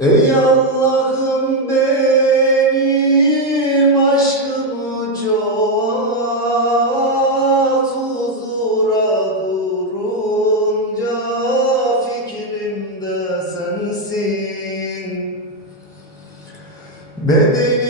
Ey Allah'ım benim aşkımı çoğalt Huzura durunca fikrimde sensin. Bedenim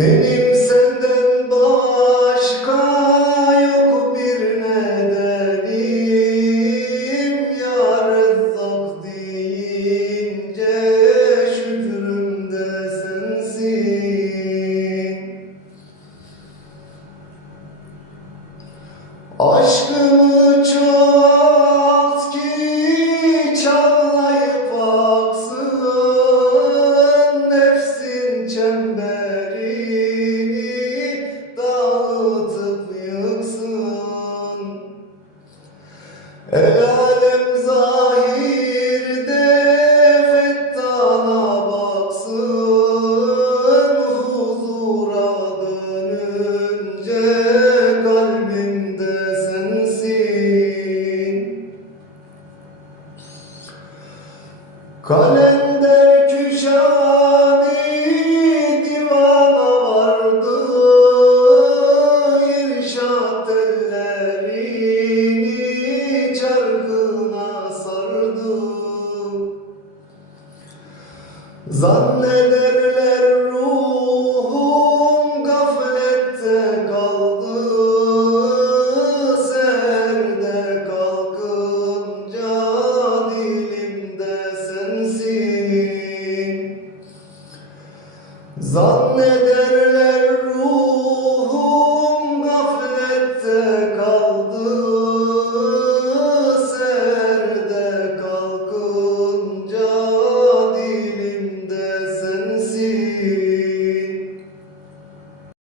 Venid Kalender küşani divana vardı. İrşad ellerini çarkına sardı. Zanneder Zannederler